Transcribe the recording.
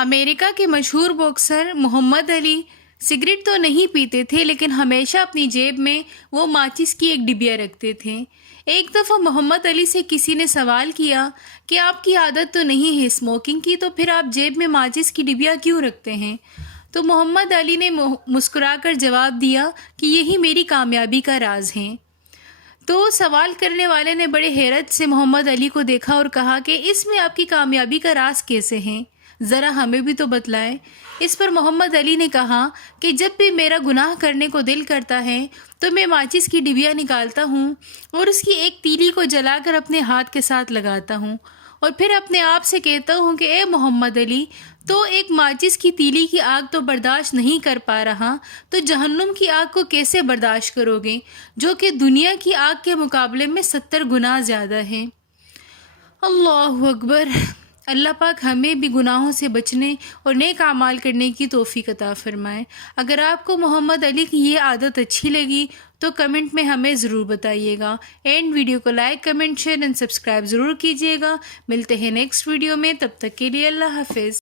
امریکہ کے مشہور باکسر محمد علی سگریٹ تو نہیں پیتے تھے، لیکن ہمیشہ اپنی جیب میں وہ ماچس کی ایک ڈبیا رکھتے تھے۔ ایک دفعہ محمد علی سے کسی نے سوال کیا کہ آپ کی عادت تو نہیں ہے اسموکنگ کی، تو پھر آپ جیب میں ماچس کی ڈبیا کیوں رکھتے ہیں؟ تو محمد علی نے مسکرا کر جواب دیا کہ یہی میری کامیابی کا راز ہے۔ تو سوال کرنے والے نے بڑے حیرت سے محمد علی کو دیکھا اور کہا کہ اس میں آپ کی کامیابی کا راز کیسے ہیں؟ ذرا ہمیں بھی تو بتلائیں۔ اس پر محمد علی نے کہا کہ جب بھی میرا گناہ کرنے کو دل کرتا ہے تو میں ماچس کی ڈبیا نکالتا ہوں اور اس کی ایک تیلی کو جلا کر اپنے ہاتھ کے ساتھ لگاتا ہوں، اور پھر اپنے آپ سے کہتا ہوں کہ اے محمد علی، تو ایک ماچس کی تیلی کی آگ تو برداشت نہیں کر پا رہا، تو جہنم کی آگ کو کیسے برداشت کرو گے، جو کہ دنیا کی آگ کے مقابلے میں 70 گنا زیادہ ہے۔ اللہ اکبر۔ اللہ پاک ہمیں بھی گناہوں سے بچنے اور نیک اعمال کرنے کی توفیق عطا فرمائے۔ اگر آپ کو محمد علی کی یہ عادت اچھی لگی تو کمنٹ میں ہمیں ضرور بتائیے گا، اینڈ ویڈیو کو like, comment, share and subscribe ضرور کیجیے گا۔ ملتے ہیں نیکسٹ ویڈیو میں، تب تک کے لیے اللہ حافظ۔